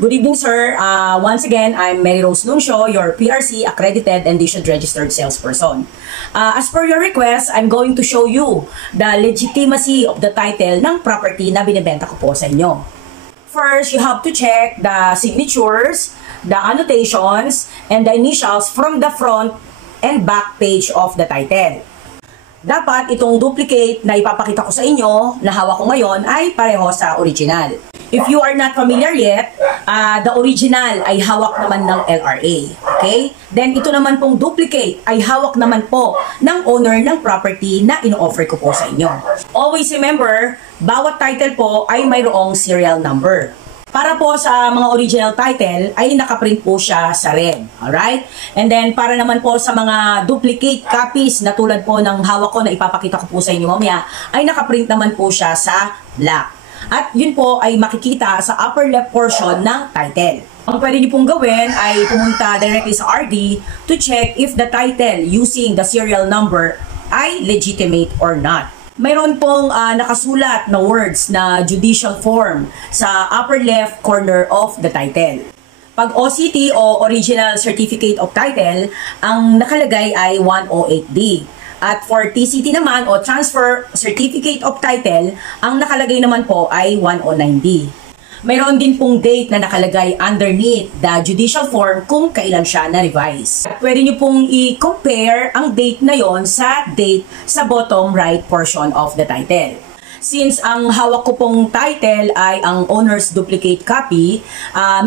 Good evening, sir. Once again, I'm Mary Rose Nuncio, your PRC accredited and issued registered salesperson. As per your request, I'm going to show you the legitimacy of the title ng property na binibenta ko po sa inyo. First, you have to check the signatures, the annotations, and the initials from the front and back page of the title. Dapat itong duplicate na ipapakita ko sa inyo na hawak ko ngayon ay pareho sa original. If you are not familiar yet, the original ay hawak naman ng LRA. Okay? Then ito naman pong duplicate ay hawak naman po ng owner ng property na ino-offer ko po sa inyo. Always remember, bawat title po ay mayroong serial number. Para po sa mga original title ay nakaprint po siya sa red. Alright? And then para naman po sa mga duplicate copies na tulad po ng hawak ko na ipapakita ko po sa inyo mamaya ay nakaprint naman po siya sa black. At yun po ay makikita sa upper left portion ng title. Ang pwede niyo pong gawin ay pumunta directly sa RD to check if the title using the serial number ay legitimate or not. Mayroon pong nakasulat na words na judicial form sa upper left corner of the title. Pag OCT o Original Certificate of Title, ang nakalagay ay 108D. At for TCT naman o Transfer Certificate of Title, ang nakalagay naman po ay 109D. Mayroon din pong date na nakalagay underneath the judicial form kung kailan siya na-revise. Pwede nyo pong i-compare ang date na yon sa date sa bottom right portion of the title. Since ang hawak ko pong title ay ang owner's duplicate copy,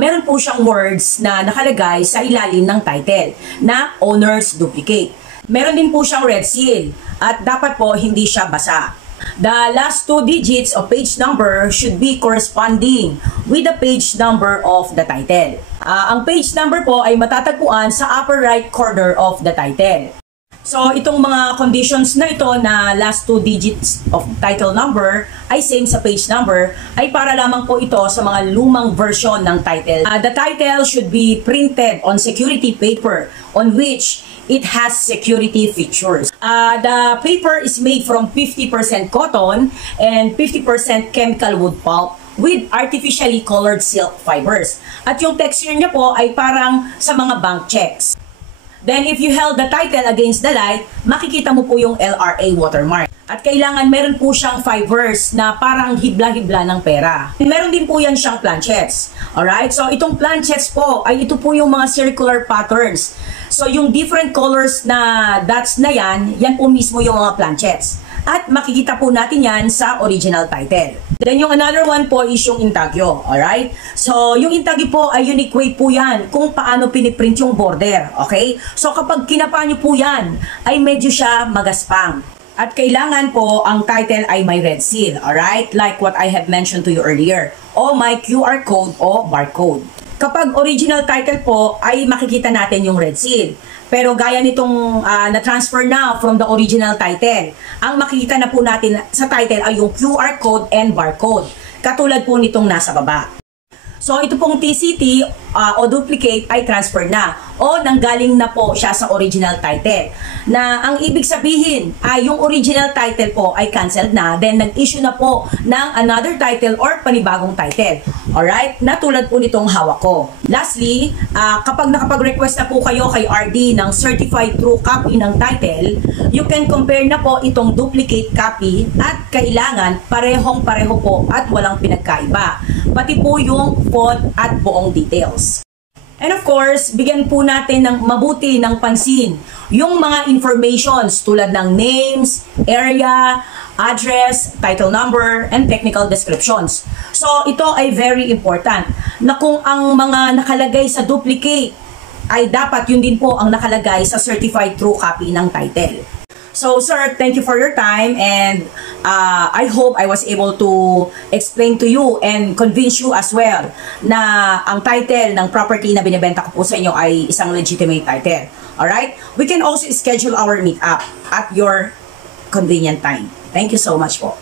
meron po siyang words na nakalagay sa ilalim ng title na owner's duplicate. Meron din po siyang red seal at dapat po hindi siya basa. The last two digits of page number should be corresponding with the page number of the title. Ang page number po ay matatagpuan sa upper right corner of the title. So itong mga conditions na ito na last two digits of title number ay same sa page number ay para lamang po ito sa mga lumang version ng title. The title should be printed on security paper on which it has security features. The paper is made from 50% cotton and 50% chemical wood pulp with artificially colored silk fibers. At yung texture niya po ay parang sa mga bank checks. Then if you held the title against the light, makikita mo po yung LRA watermark. At kailangan meron po siyang fibers na parang hibla-hibla ng pera. Meron din po yan siyang planchets. Alright? So itong planchets po ay ito po yung mga circular patterns. So yung different colors na dots na yan, yan po mismo yung mga planchets. At makikita po natin yan sa original title. Then yung another one po is yung intagyo. Alright? So yung intagyo po ay unique way po yan kung paano piniprint yung border. Okay? So kapag kinapa nyo po yan, ay medyo siya magaspang. At kailangan po ang title ay may red seal. Alright? Like what I have mentioned to you earlier. O may QR code o barcode. Kapag original title po ay makikita natin yung red seal. Pero gaya nitong na-transfer na from the original title, ang makikita na po natin sa title ay yung QR code and barcode. Katulad po nitong nasa baba. So ito pong TCT o duplicate ay transfer na o nanggaling na po siya sa original title. Na ang ibig sabihin ay yung original title po ay canceled na, then nag-issue na po ng another title or panibagong title. Alright? Na tulad po nitong hawak ko. Lastly, kapag nakapag-request na po kayo kay RD ng certified true copy ng title, you can compare na po itong duplicate copy at kailangan parehong-pareho po at walang pinagkaiba. Pati po yung font at buong details. And of course, bigyan po natin ng mabuti ng pansin yung mga informations tulad ng names, area, address, title number, and technical descriptions. So ito ay very important na kung ang mga nakalagay sa duplicate ay dapat yun din po ang nakalagay sa certified true copy ng title. So sir, thank you for your time and I hope I was able to explain to you and convince you as well na ang title ng property na binibenta ko po sa inyo ay isang legitimate title. Alright? We can also schedule our meet-up at your convenient time. Thank you so much po.